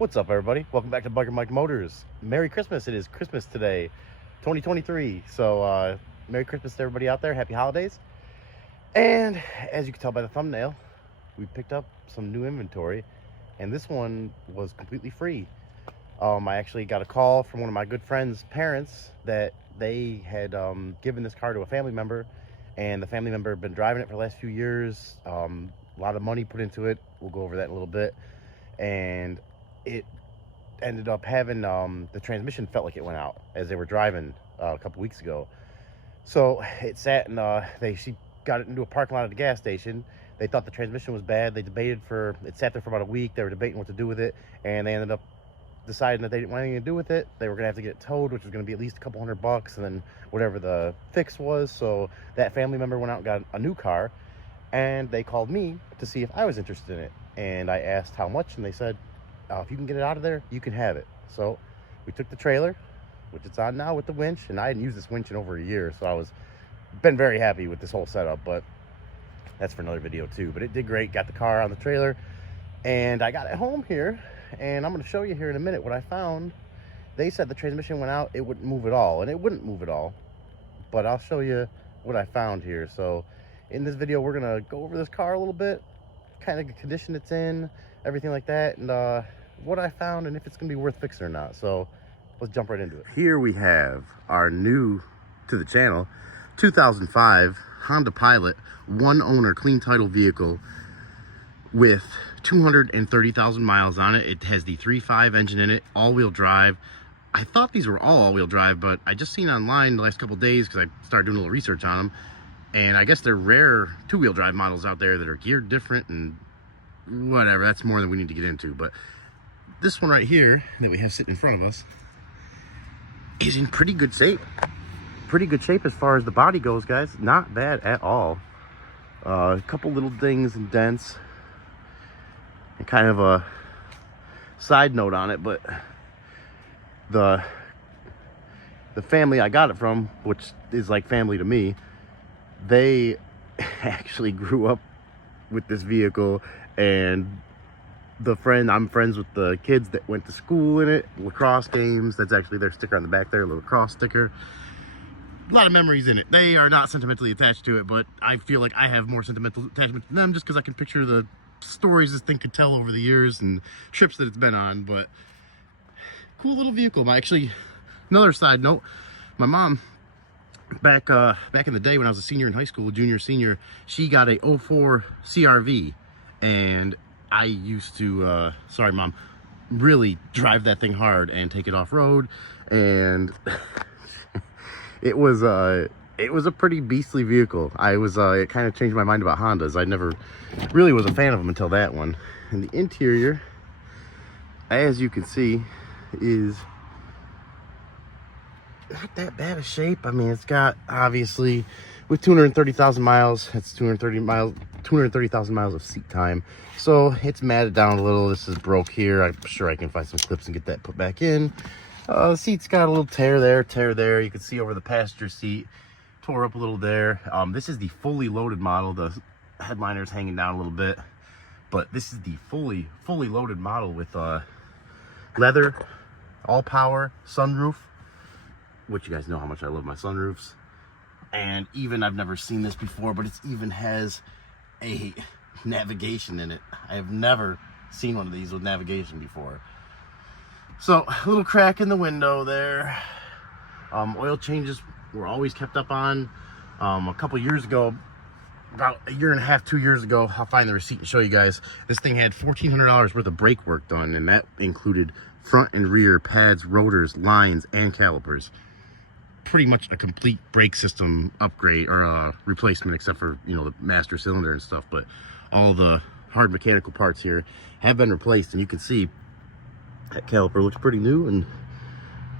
What's up, everybody? Welcome back to Biker Mike Motors. Merry Christmas. It is Christmas today, 2023. So Merry Christmas to everybody out there. Happy holidays. And as you can tell by the thumbnail, we picked up some new inventory, and this one was completely free. I actually got a call from one of my good friends' parents that they had given this car to a family member, and the family member had been driving it for the last few years. A lot of money put into it. We'll go over that in a little bit. And it ended up having the transmission felt like it went out as they were driving a couple weeks ago. So it sat and she got it into a parking lot at the gas station. They thought the transmission was bad. They debated it sat there for about a week. They were debating what to do with it, and they ended up deciding that they didn't want anything to do with it. They were gonna have to get it towed, which was gonna be at least a couple $100, and then whatever the fix was. So that family member went out and got a new car, and they called me to see if I was interested in it. And I asked how much, and they said, if you can get it out of there, you can have it. So we took the trailer, which it's on now with the winch, and I hadn't used this winch in over a year, so I was been very happy with this whole setup, but that's for another video too. But it did great. Got the car on the trailer, and I got it home here, and I'm going to show you here in a minute what I found. They said the transmission went out, it wouldn't move at all, and it wouldn't move at all, but I'll show you what I found here. So in this video, we're going to go over this car a little bit, kind of the condition it's in, everything like that, and what I found and if it's gonna be worth fixing or not. So let's jump right into it. Here we have our new to the channel 2005 Honda Pilot, one owner, clean title vehicle with 230,000 miles on it. It has the 3.5 engine in it, all-wheel drive. I thought these were all-wheel drive, but I just seen online the last couple of days because I started doing a little research on them, and I guess they're rare two-wheel drive models out there that are geared different and whatever. That's more than we need to get into. But this one right here that we have sitting in front of us is in pretty good shape. Pretty good shape as far as the body goes, guys. Not bad at all. A couple little dings and dents, and kind of a side note on it, but the family I got it from, which is like family to me, they actually grew up with this vehicle, and I'm friends with the kids that went to school in it, lacrosse games. That's actually their sticker on the back there, a little lacrosse sticker. A lot of memories in it. They are not sentimentally attached to it, but I feel like I have more sentimental attachment to them just because I can picture the stories this thing could tell over the years and trips that it's been on. But cool little vehicle. Actually, another side note, my mom, back in the day when I was a senior in high school, junior, senior, she got a 04 CRV, and I used to, sorry mom, really drive that thing hard and take it off-road, and it was a pretty beastly vehicle. It kind of changed my mind about Hondas. I never really was a fan of them until that one. And the interior, as you can see, is not that bad a shape. I mean, it's got, obviously, with 230,000 miles, that's 230,000 miles of seat time. So it's matted down a little. This is broke here. I'm sure I can find some clips and get that put back in. The seat's got a little tear there. You can see over the passenger seat, tore up a little there. This is the fully loaded model. The headliner's hanging down a little bit, but this is the fully loaded model with leather, all power, sunroof, which you guys know how much I love my sunroofs. And even, I've never seen this before, but it even has a navigation in it. I have never seen one of these with navigation before. So a little crack in the window there. Oil changes were always kept up on. A couple years ago, about a year and a half, 2 years ago, I'll find the receipt and show you guys. This thing had $1,400 worth of brake work done, and that included front and rear pads, rotors, lines, and calipers. Pretty much a complete brake system upgrade or replacement, except for, you know, the master cylinder and stuff. But all the hard mechanical parts here have been replaced, and you can see that caliper looks pretty new, and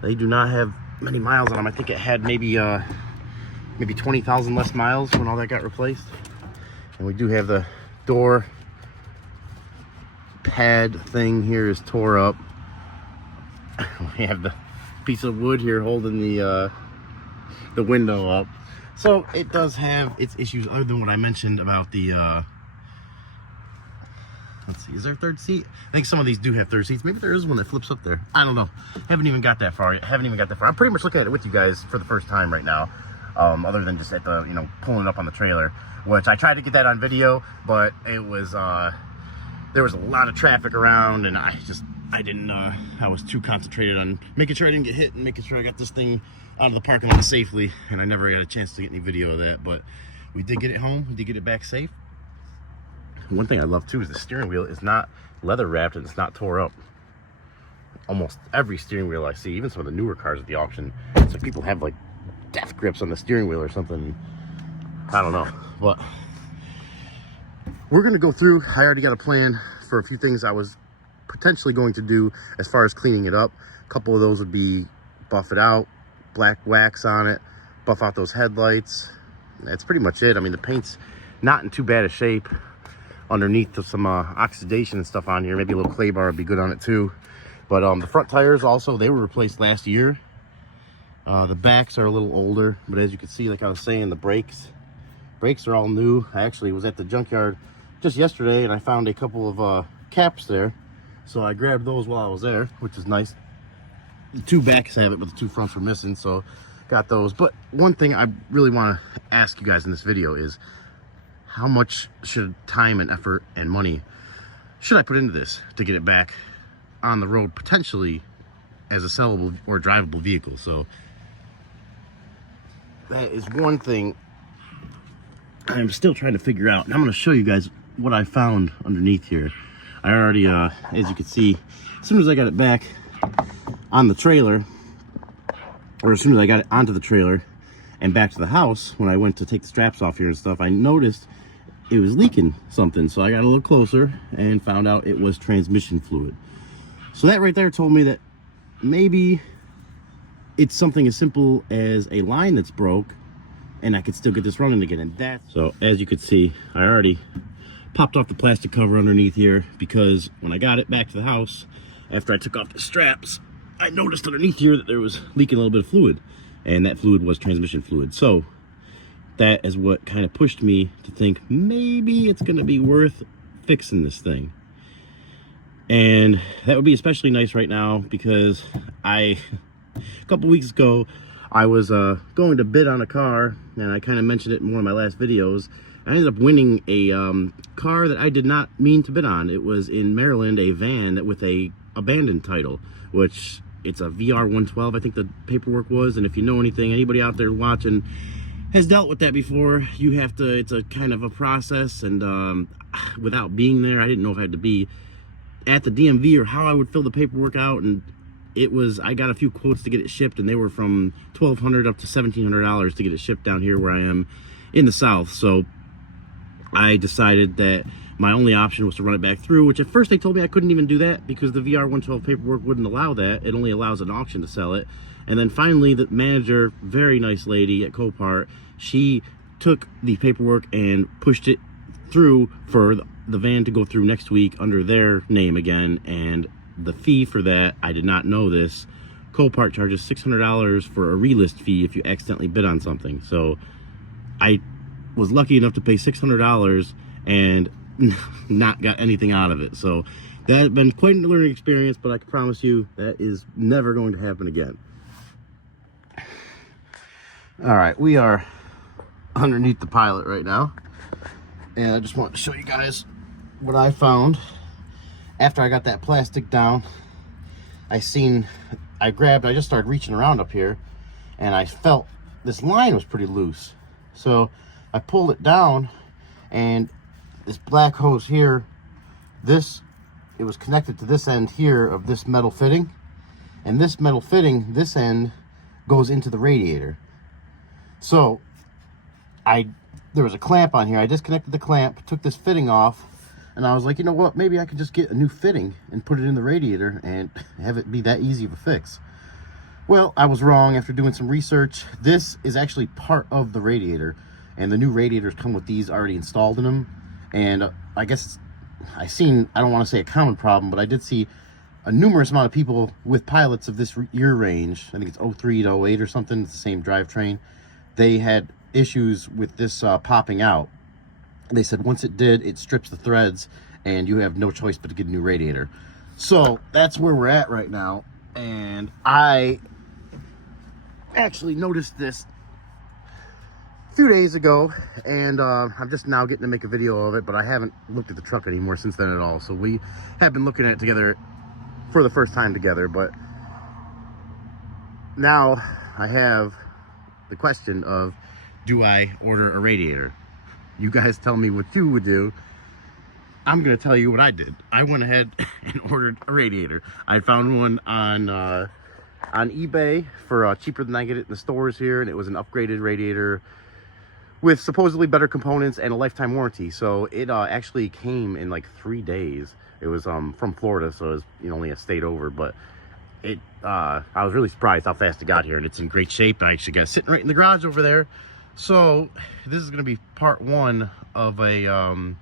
they do not have many miles on them. I think it had maybe 20,000 less miles when all that got replaced. And we do have the door pad thing here is tore up. We have the piece of wood here holding the window up. So it does have its issues, other than what I mentioned about the let's see, is there a third seat? I think some of these do have third seats. Maybe there is one that flips up there. I don't know. Haven't even got that far yet. I'm pretty much looking at it with you guys for the first time right now. Other than just at the, you know, pulling up on the trailer, which I tried to get that on video, but it was, there was a lot of traffic around, and I was too concentrated on making sure I didn't get hit and making sure I got this thing out of the parking lot safely, and I never got a chance to get any video of that. But we did get it home. We did get it back safe. One thing I love too is the steering wheel is not leather wrapped and it's not tore up. Almost every steering wheel I see, even some of the newer cars at the auction, it's like people have like death grips on the steering wheel or something. I don't know, but we're gonna go through. I already got a plan for a few things I was potentially going to do as far as cleaning it up. A couple of those would be buff it out, black wax on it, buff out those headlights. That's pretty much it. I mean, the paint's not in too bad a shape. Underneath some oxidation and stuff on here. Maybe a little clay bar would be good on it too. But the front tires also, they were replaced last year. The backs are a little older, but as you can see, like I was saying, the brakes are all new. I actually was at the junkyard just yesterday and I found a couple of caps there. So I grabbed those while I was there, which is nice. The two backs have it, but the two fronts were missing, so got those. But one thing I really want to ask you guys in this video is, how much should time and effort and money should I put into this to get it back on the road, potentially as a sellable or drivable vehicle? So that is one thing I'm still trying to figure out. And I'm going to show you guys what I found underneath here. I already, as you can see, as soon as I got it back on the trailer, or as soon as I got it onto the trailer and back to the house, when I went to take the straps off here and stuff, I noticed it was leaking something. So I got a little closer and found out it was transmission fluid. So that right there told me that maybe it's something as simple as a line that's broke and I could still get this running again. And that's, so as you could see, I already popped off the plastic cover underneath here, because when I got it back to the house, after I took off the straps, I noticed underneath here that there was leaking a little bit of fluid, and that fluid was transmission fluid. So that is what kind of pushed me to think maybe it's going to be worth fixing this thing. And that would be especially nice right now, because a couple weeks ago, I was going to bid on a car, and I kind of mentioned it in one of my last videos. I ended up winning a car that I did not mean to bid on. It was in Maryland, a van with a abandoned title, which it's a VR 112, I think the paperwork was. And if you know anything, anybody out there watching has dealt with that before. You have to, it's a kind of a process, and without being there, I didn't know if I had to be at the DMV or how I would fill the paperwork out. And it was, I got a few quotes to get it shipped, and they were from $1,200 up to $1,700 to get it shipped down here where I am in the South. So I decided that my only option was to run it back through, which at first they told me I couldn't even do that because the VR 112 paperwork wouldn't allow that. It only allows an auction to sell it. And then finally, the manager, very nice lady at Copart, she took the paperwork and pushed it through for the van to go through next week under their name again. And the fee for that, I did not know this, Copart charges $600 for a relist fee if you accidentally bid on something. So I was lucky enough to pay $600 and not got anything out of it. So that has been quite a learning experience, but I can promise you that is never going to happen again. All right, we are underneath the Pilot right now, and I just want to show you guys what I found after I got that plastic down. I just started reaching around up here, and I felt this line was pretty loose. So I pulled it down, and this black hose here, it was connected to this end here of this metal fitting, and this metal fitting, this end goes into the radiator. So there was a clamp on here. I disconnected the clamp, took this fitting off, and I was like, you know what, maybe I could just get a new fitting and put it in the radiator and have it be that easy of a fix. Well, I was wrong. After doing some research, this is actually part of the radiator, and the new radiators come with these already installed in them. And I guess I don't want to say a common problem, but I did see a numerous amount of people with Pilots of this year range. I think it's 03 to 08 or something. It's the same drivetrain. They had issues with this popping out. They said once it did, it strips the threads and you have no choice but to get a new radiator. So that's where we're at right now, and I actually noticed this a few days ago, and I'm just now getting to make a video of it, but I haven't looked at the truck anymore since then at all. So we have been looking at it together for the first time together, but now I have the question of, do I order a radiator? You guys tell me what you would do. I'm gonna tell you what I did. I went ahead and ordered a radiator. I found one on eBay for cheaper than I get it in the stores here, and it was an upgraded radiator with supposedly better components and a lifetime warranty. So it actually came in like 3 days. It was from Florida, so it was, you know, only a state over, but it I was really surprised how fast it got here, and it's in great shape. I actually got it sitting right in the garage over there. So this is going to be part one of a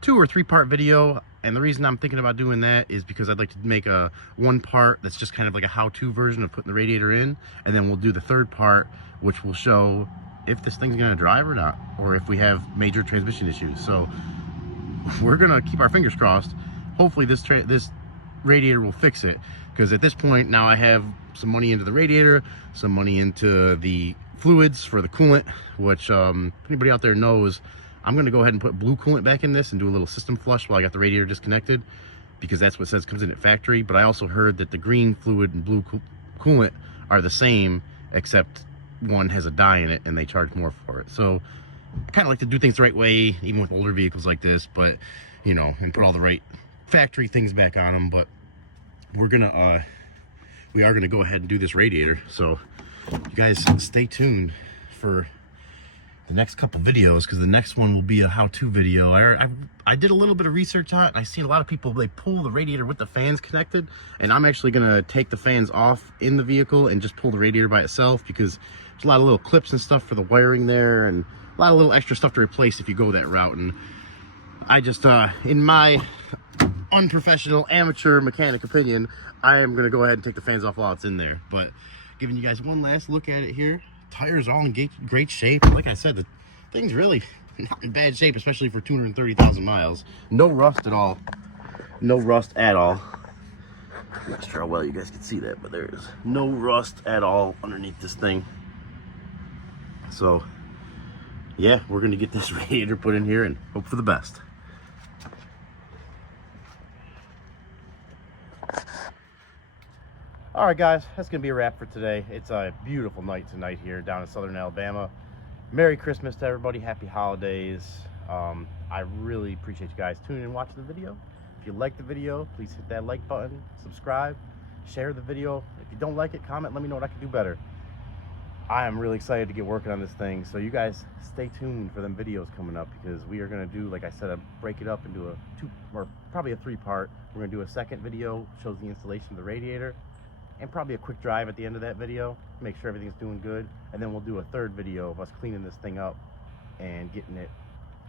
2 or 3 part video, and the reason I'm thinking about doing that is because I'd like to make a 1 part that's just kind of like a how-to version of putting the radiator in, and then we'll do the 3rd part, which will show if this thing's going to drive or not, or if we have major transmission issues. So we're going to keep our fingers crossed. Hopefully this radiator will fix it, because at this point now I have some money into the radiator, some money into the fluids for the coolant, which anybody out there knows, I'm going to go ahead and put blue coolant back in this and do a little system flush while I got the radiator disconnected, because that's what says comes in at factory. But I also heard that the green fluid and blue coolant are the same, except one has a dye in it and they charge more for it. So I kind of like to do things the right way, even with older vehicles like this, but you know, and put all the right factory things back on them. But we are gonna go ahead and do this radiator, so you guys stay tuned for the next couple videos, because the next one will be a how-to video. I did a little bit of research on it, and I seen a lot of people, they pull the radiator with the fans connected, and I'm actually gonna take the fans off in the vehicle and just pull the radiator by itself, because there's a lot of little clips and stuff for the wiring there, and a lot of little extra stuff to replace if you go that route. And I just in my unprofessional amateur mechanic opinion, I am gonna go ahead and take the fans off while it's in there. But giving you guys one last look at it here. Tires all in great shape. Like I said, the thing's really not in bad shape, especially for 230,000 miles. No rust at all. No rust at all. I'm not sure how well you guys can see that, but there is no rust at all underneath this thing. So yeah, we're gonna get this radiator put in here and hope for the best. All right, guys, that's gonna be a wrap for today. It's a beautiful night tonight here down in southern Alabama. Merry Christmas to everybody. Happy holidays. I really appreciate you guys tuning in and watching the video. If you like the video, please hit that like button, subscribe, share the video. If you don't like it, comment, let me know what I can do better. I am really excited to get working on this thing, so you guys stay tuned for them videos coming up, because we are gonna do, like I said, break it up into a 2 or probably a 3 part. We're gonna do a 2nd video, shows the installation of the radiator, and probably a quick drive at the end of that video, make sure everything's doing good. And then we'll do a 3rd video of us cleaning this thing up and getting it,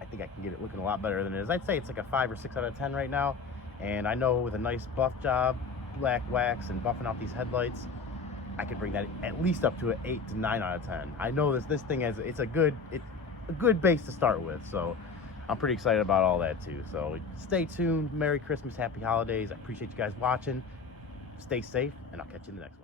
I think I can get it looking a lot better than it is. I'd say it's like a 5 or 6 out of 10 right now. And I know with a nice buff job, black wax, and buffing out these headlights, I could bring that at least up to an 8 to 9 out of 10. I know this thing has, it's a good base to start with. So I'm pretty excited about all that too. So stay tuned. Merry Christmas, happy holidays. I appreciate you guys watching. Stay safe, and I'll catch you in the next one.